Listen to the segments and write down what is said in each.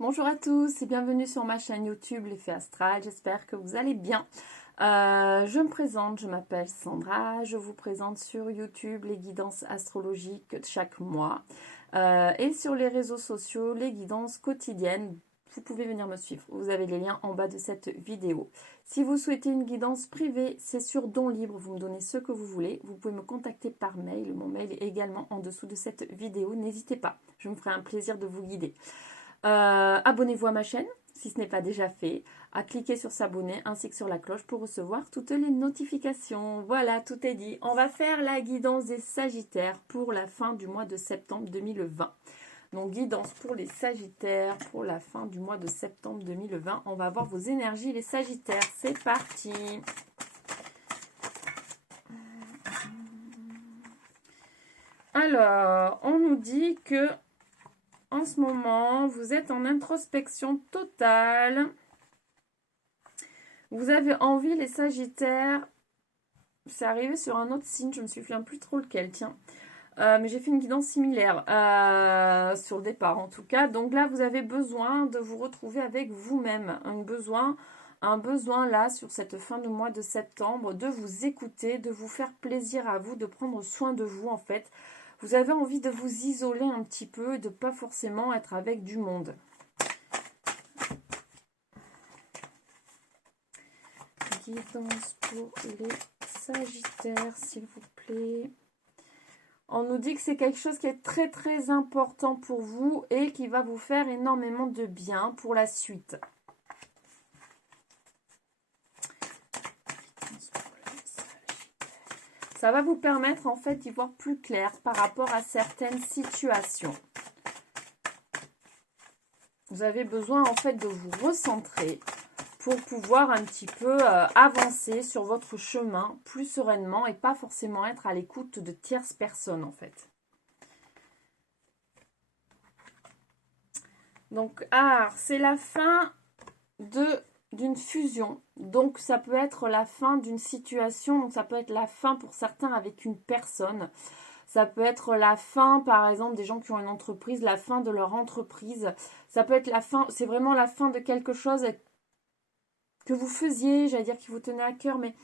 Bonjour à tous et bienvenue sur ma chaîne YouTube L'Effet Astral, j'espère que vous allez bien. Je me présente, je m'appelle Sandra, je vous présente sur YouTube les guidances astrologiques de chaque mois et sur les réseaux sociaux les guidances quotidiennes. Vous pouvez venir me suivre, vous avez les liens en bas de cette vidéo. Si vous souhaitez une guidance privée, c'est sur don libre, vous me donnez ce que vous voulez. Vous pouvez me contacter par mail, mon mail est également en dessous de cette vidéo, n'hésitez pas, je me ferai un plaisir de vous guider. Abonnez-vous à ma chaîne si ce n'est pas déjà fait, à cliquer sur s'abonner ainsi que sur la cloche pour recevoir toutes les notifications. Voilà, tout est dit. On va faire la guidance des Sagittaires pour la fin du mois de septembre 2020. Donc, guidance pour les Sagittaires pour la fin du mois de septembre 2020. On va voir vos énergies, les Sagittaires. C'est parti. Alors, on nous dit que en ce moment, vous êtes en introspection totale. Vous avez envie, les Sagittaires, c'est arrivé sur un autre signe, je me souviens plus trop lequel, tiens. Mais j'ai fait une guidance similaire sur le départ en tout cas. Donc là, vous avez besoin de vous retrouver avec vous-même. Un besoin là, sur cette fin de mois de septembre, de vous écouter, de vous faire plaisir à vous, de prendre soin de vous en fait. Vous avez envie de vous isoler un petit peu et de pas forcément être avec du monde. Guidance pour les Sagittaires, s'il vous plaît. On nous dit que c'est quelque chose qui est très très important pour vous et qui va vous faire énormément de bien pour la suite. Ça va vous permettre en fait d'y voir plus clair par rapport à certaines situations. Vous avez besoin en fait de vous recentrer pour pouvoir un petit peu avancer sur votre chemin plus sereinement et pas forcément être à l'écoute de tierces personnes en fait. Donc, c'est la fin d'une fusion. Donc, ça peut être la fin d'une situation. Donc, ça peut être la fin pour certains avec une personne. Ça peut être la fin, par exemple, des gens qui ont une entreprise, la fin de leur entreprise. Ça peut être la fin, c'est vraiment la fin de quelque chose que vous faisiez, j'allais dire qui vous tenait à cœur, mais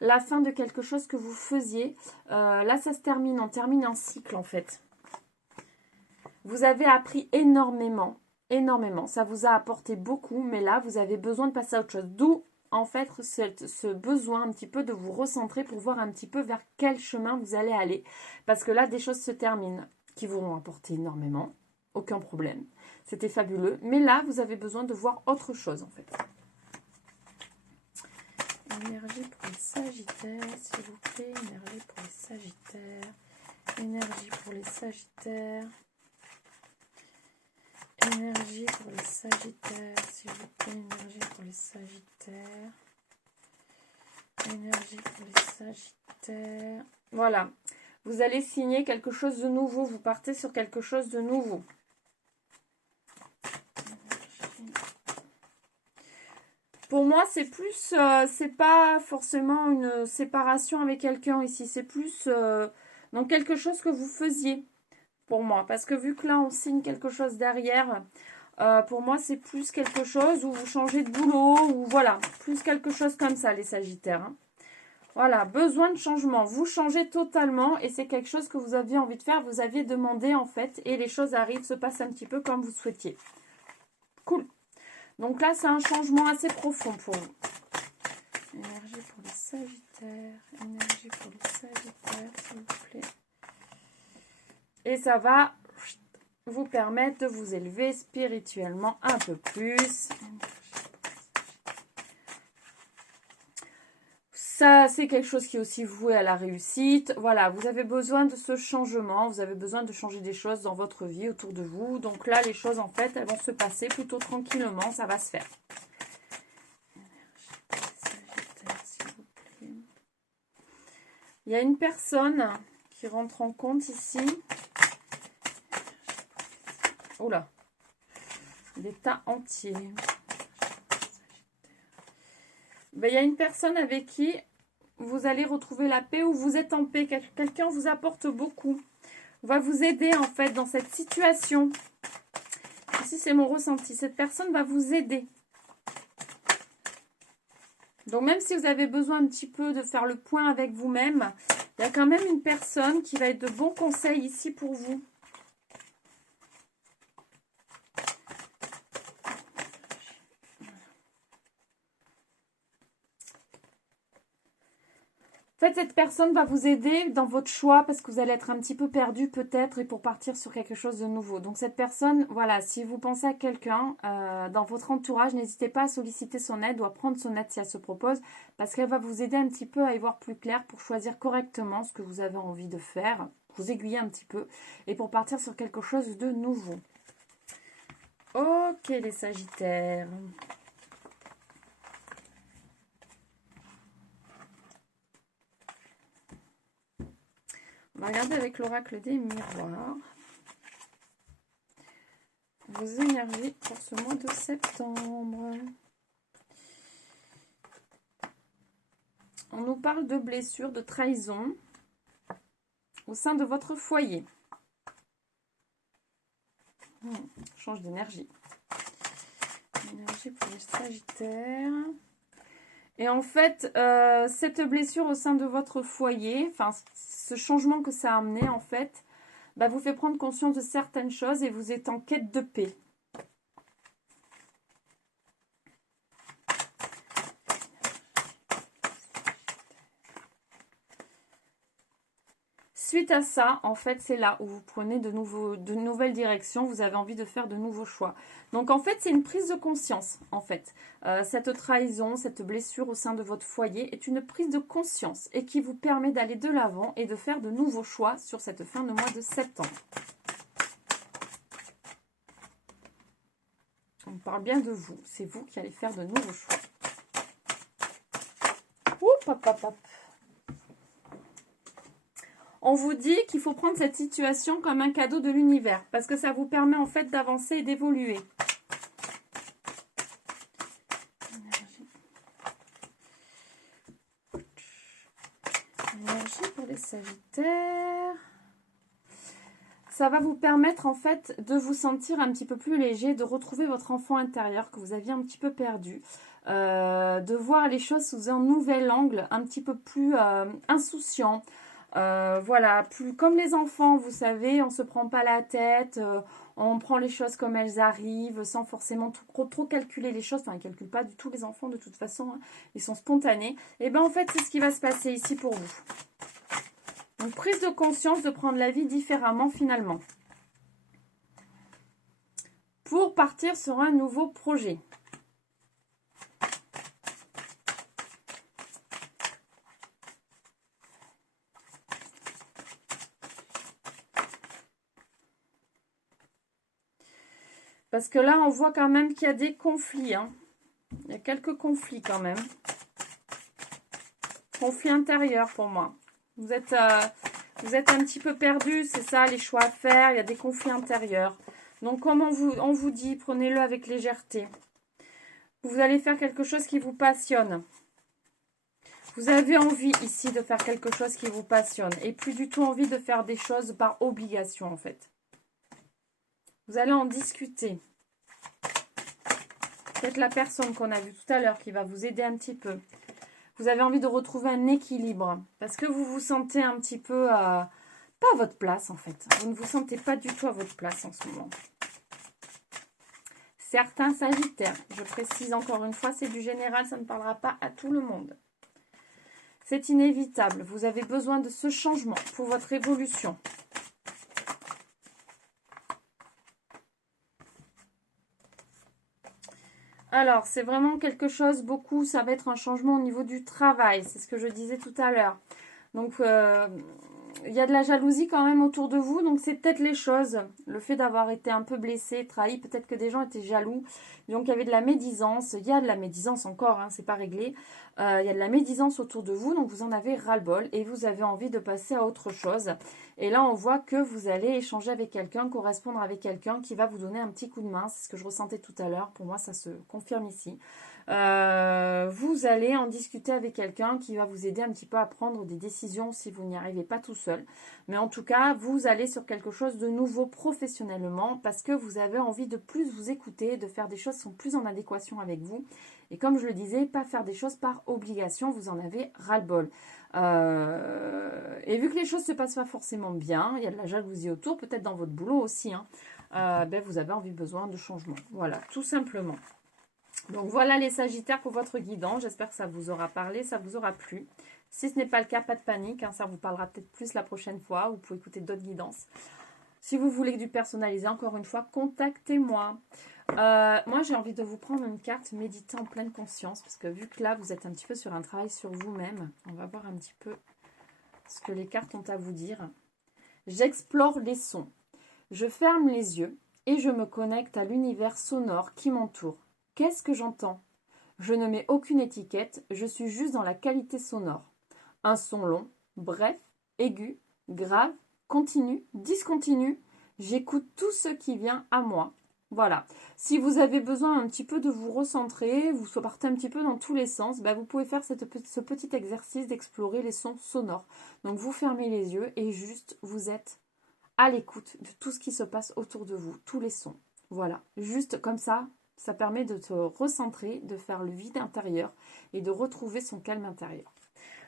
la fin de quelque chose que vous faisiez. Là, ça se termine, on termine un cycle en fait. Vous avez appris énormément, ça vous a apporté beaucoup, mais là, vous avez besoin de passer à autre chose. D'où, en fait, ce besoin un petit peu de vous recentrer pour voir un petit peu vers quel chemin vous allez aller. Parce que là, des choses se terminent qui vous ont apporté énormément, aucun problème. C'était fabuleux, mais là, vous avez besoin de voir autre chose, en fait. Énergie pour les Sagittaires, s'il vous plaît. Énergie pour les Sagittaires. Énergie pour les Sagittaires. Énergie pour les Sagittaires, s'il vous plaît. Énergie pour les Sagittaires. Énergie pour les Sagittaires. Voilà. Vous allez signer quelque chose de nouveau. Vous partez sur quelque chose de nouveau. Pour moi, c'est plus, c'est pas forcément une séparation avec quelqu'un ici. C'est plus dans quelque chose que vous faisiez pour moi. Parce que vu que là, on signe quelque chose derrière, pour moi, c'est plus quelque chose où vous changez de boulot ou voilà, plus quelque chose comme ça, les Sagittaires. Hein. Voilà, besoin de changement. Vous changez totalement et c'est quelque chose que vous aviez envie de faire. Vous aviez demandé en fait et les choses arrivent, se passent un petit peu comme vous souhaitiez. Cool. Donc là, c'est un changement assez profond pour vous. Énergie pour les Sagittaires. Énergie pour les Sagittaires, s'il vous plaît. Et ça va vous permettre de vous élever spirituellement un peu plus. Ça, c'est quelque chose qui est aussi voué à la réussite. Voilà, vous avez besoin de ce changement. Vous avez besoin de changer des choses dans votre vie, autour de vous. Donc là, les choses, en fait, elles vont se passer plutôt tranquillement. Ça va se faire. Il y a une personne qui rentre en compte ici. Oula. Des tas entiers. Ben, il y a une personne avec qui vous allez retrouver la paix ou vous êtes en paix. Quelqu'un vous apporte beaucoup. Va vous aider en fait dans cette situation. Ici, c'est mon ressenti. Cette personne va vous aider. Donc, même si vous avez besoin un petit peu de faire le point avec vous-même, il y a quand même une personne qui va être de bons conseils ici pour vous. En fait, cette personne va vous aider dans votre choix parce que vous allez être un petit peu perdu peut-être et pour partir sur quelque chose de nouveau. Donc cette personne, voilà, si vous pensez à quelqu'un dans votre entourage, n'hésitez pas à solliciter son aide ou à prendre son aide si elle se propose parce qu'elle va vous aider un petit peu à y voir plus clair pour choisir correctement ce que vous avez envie de faire, vous aiguiller un petit peu et pour partir sur quelque chose de nouveau. Ok les Sagittaires. On va regarder avec l'oracle des miroirs vos énergies pour ce mois de septembre. On nous parle de blessures, de trahison au sein de votre foyer. Change d'énergie. Énergie pour les Sagittaires. Et en fait, cette blessure au sein de votre foyer, enfin ce changement que ça a amené en fait, bah, vous fait prendre conscience de certaines choses et vous êtes en quête de paix. Suite à ça, en fait, c'est là où vous prenez de nouvelles directions, vous avez envie de faire de nouveaux choix. Donc, en fait, c'est une prise de conscience, en fait. Cette trahison, cette blessure au sein de votre foyer est une prise de conscience et qui vous permet d'aller de l'avant et de faire de nouveaux choix sur cette fin de mois de septembre. On parle bien de vous, c'est vous qui allez faire de nouveaux choix. Oup, hop, hop, hop. On vous dit qu'il faut prendre cette situation comme un cadeau de l'univers parce que ça vous permet en fait d'avancer et d'évoluer. Énergie pour les Sagittaires. Ça va vous permettre en fait de vous sentir un petit peu plus léger, de retrouver votre enfant intérieur que vous aviez un petit peu perdu. De voir les choses sous un nouvel angle, un petit peu plus insouciant. Voilà, plus comme les enfants, vous savez, on ne se prend pas la tête, on prend les choses comme elles arrivent, sans forcément trop calculer les choses. Enfin, ils ne calculent pas du tout les enfants de toute façon, hein. Ils sont spontanés. Et bien en fait, c'est ce qui va se passer ici pour vous. Donc, prise de conscience de prendre la vie différemment finalement. Pour partir sur un nouveau projet. Parce que là, on voit quand même qu'il y a des conflits. Hein. Il y a quelques conflits quand même. Conflits intérieurs pour moi. Vous êtes un petit peu perdu, c'est ça, les choix à faire. Il y a des conflits intérieurs. Donc, comme on vous dit, prenez-le avec légèreté. Vous allez faire quelque chose qui vous passionne. Vous avez envie ici de faire quelque chose qui vous passionne. Et plus du tout envie de faire des choses par obligation, en fait. Vous allez en discuter. Peut-être la personne qu'on a vue tout à l'heure qui va vous aider un petit peu. Vous avez envie de retrouver un équilibre. Parce que vous vous sentez un petit peu pas à votre place en fait. Vous ne vous sentez pas du tout à votre place en ce moment. Certains Sagittaires, je précise encore une fois, c'est du général, ça ne parlera pas à tout le monde. C'est inévitable. Vous avez besoin de ce changement pour votre évolution. Alors, c'est vraiment quelque chose, ça va être un changement au niveau du travail. C'est ce que je disais tout à l'heure. Donc, il y a de la jalousie quand même autour de vous. Donc, c'est peut-être les choses. Le fait d'avoir été un peu blessé, trahi, peut-être que des gens étaient jaloux. Donc, il y avait de la médisance. Il y a de la médisance encore, hein, c'est pas réglé. Il y a de la médisance autour de vous. Donc, vous en avez ras-le-bol et vous avez envie de passer à autre chose. Et là, on voit que vous allez échanger avec quelqu'un, correspondre avec quelqu'un qui va vous donner un petit coup de main. C'est ce que je ressentais tout à l'heure. Pour moi, ça se confirme ici. Vous allez en discuter avec quelqu'un qui va vous aider un petit peu à prendre des décisions si vous n'y arrivez pas tout seul. Mais en tout cas, vous allez sur quelque chose de nouveau professionnellement parce que vous avez envie de plus vous écouter, de faire des choses qui sont plus en adéquation avec vous. Et comme je le disais, pas faire des choses par obligation, vous en avez ras-le-bol. Et vu que les choses ne se passent pas forcément bien, il y a de la jalousie autour, peut-être dans votre boulot aussi, hein, vous avez besoin de changement. Voilà, tout simplement. Donc voilà les Sagittaires pour votre guidance. J'espère que ça vous aura parlé, ça vous aura plu. Si ce n'est pas le cas, pas de panique, hein, ça vous parlera peut-être plus la prochaine fois. Vous pouvez écouter d'autres guidances. Si vous voulez du personnalisé, encore une fois, contactez-moi. Moi, j'ai envie de vous prendre une carte méditer en pleine conscience. Parce que vu que là, vous êtes un petit peu sur un travail sur vous-même, on va voir un petit peu ce que les cartes ont à vous dire. J'explore les sons. Je ferme les yeux et je me connecte à l'univers sonore qui m'entoure. Qu'est-ce que j'entends? Je ne mets aucune étiquette, je suis juste dans la qualité sonore. Un son long, bref, aigu, grave, continu, discontinu. J'écoute tout ce qui vient à moi. Voilà. Si vous avez besoin un petit peu de vous recentrer, vous partez un petit peu dans tous les sens, vous pouvez faire ce petit exercice d'explorer les sons sonores. Donc vous fermez les yeux et juste vous êtes à l'écoute de tout ce qui se passe autour de vous, tous les sons. Voilà. Juste comme ça permet de te recentrer, de faire le vide intérieur et de retrouver son calme intérieur.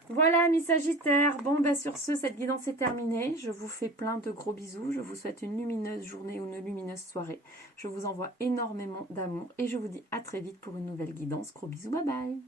Voilà, mes Sagittaires. Bon, sur ce, cette guidance est terminée. Je vous fais plein de gros bisous. Je vous souhaite une lumineuse journée ou une lumineuse soirée. Je vous envoie énormément d'amour et je vous dis à très vite pour une nouvelle guidance. Gros bisous, bye bye.